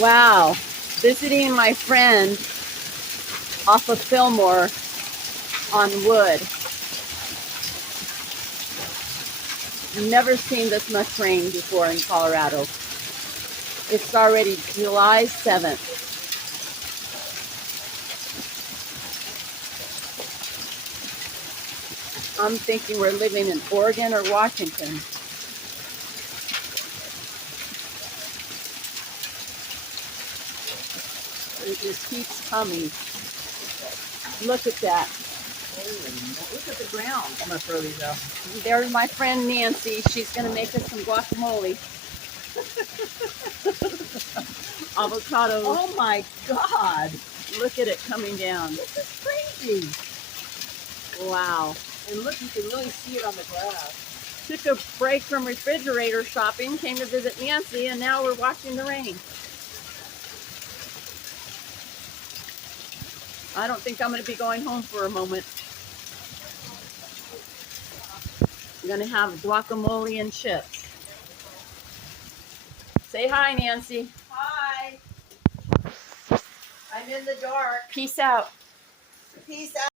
Wow, visiting my friend off of Fillmore on Wood. Never seen this much rain before in Colorado. It's already July 7th. I'm thinking we're living in Oregon or Washington. It just keeps coming. Look at that. Look at the ground. I'm going to throw these out. There's my friend Nancy. She's going to make us some guacamole. Avocado. Oh my God. Look at it coming down. This is crazy. Wow. And look, you can really see it on the grass. Took a break from refrigerator shopping, came to visit Nancy, and now we're watching the rain. I don't think I'm going to be going home for a moment. I'm going to have guacamole and chips. Say hi, Nancy. Hi. I'm in the dark. Peace out. Peace out.